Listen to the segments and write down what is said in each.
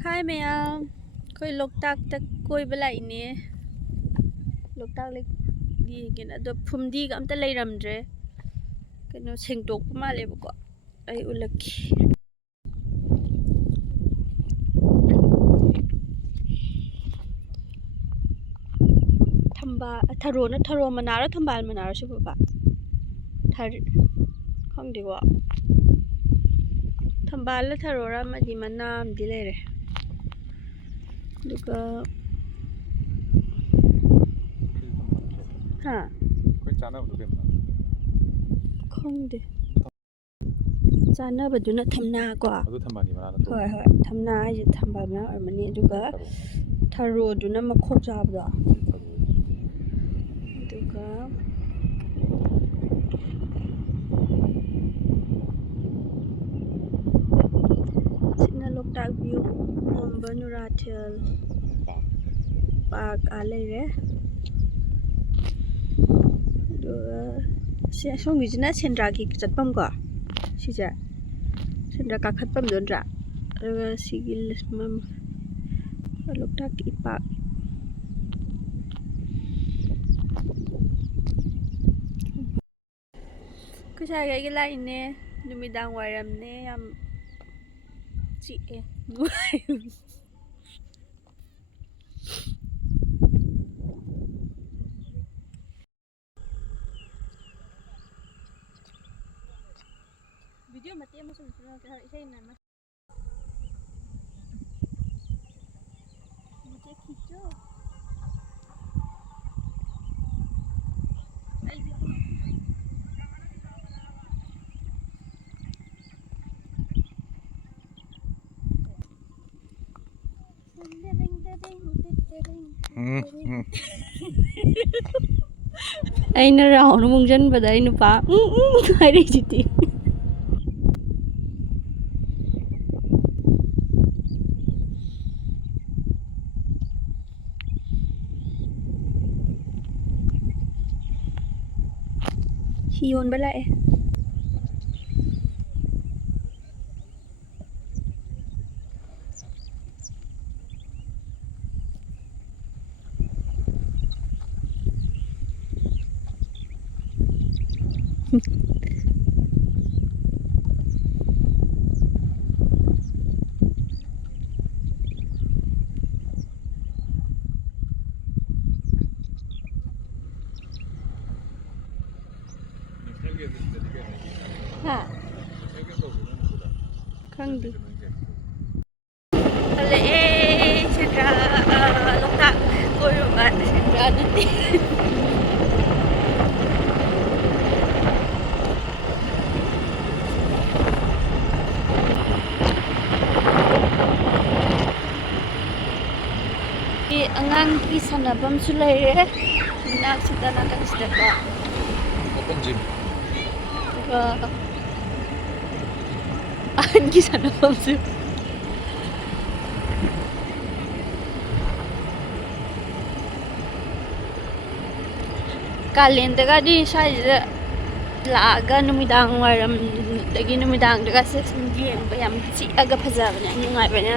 Hi ma'am, koi Loktak tak koi balai ini. Loktak lek di gina do phumdi ga amta leirmdre. Kano sengtok pa male ko. Ay ulaki. Thamba tharo manara thambal manara siya ba? Thar không di wa. Thambal la tharo ra ma di manam di lere. Duga ha. Koi chana bu dem na. Không di. Chana ba du na thamna kwa. Adu thambani mana to. Hoi thamna ai ji thambal na ar mani duga tharo du na makhok jab da. Duga sina Loktak view Nurathel Park alere. Duga si song bi jina sendra ki chatpam ko. Si ja sendra ka khatpam don ra. Duga sigil mam Loktak ki park. Kusay ga lai ne numidang waram ne yam chi e nuai. Video mati mo sunod ka isay na mas. Mati kicho. Ay video. Ay naraw no mong dyan ba dahil no pa? Ay rigiti. Hiyon bala eh. Ha. Khang di. Ale eh sendra Loktak koirubane sendra nanti. Angang ki sanabam su leire. Nak sida nakang sida ba. Open gym. An ki sanabam su. Kalenda di siya laaga numidang waram dagi numidang daga sa singing bayam si aga phajaba ne nungai ba ne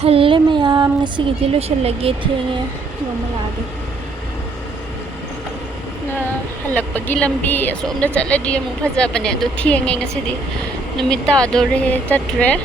halle mayam ngasi gi dilo shalage thenge nomalaga na halak pagi lambi asomda chatladi mu phajaba ne do thenge ngasi di numita do re chatre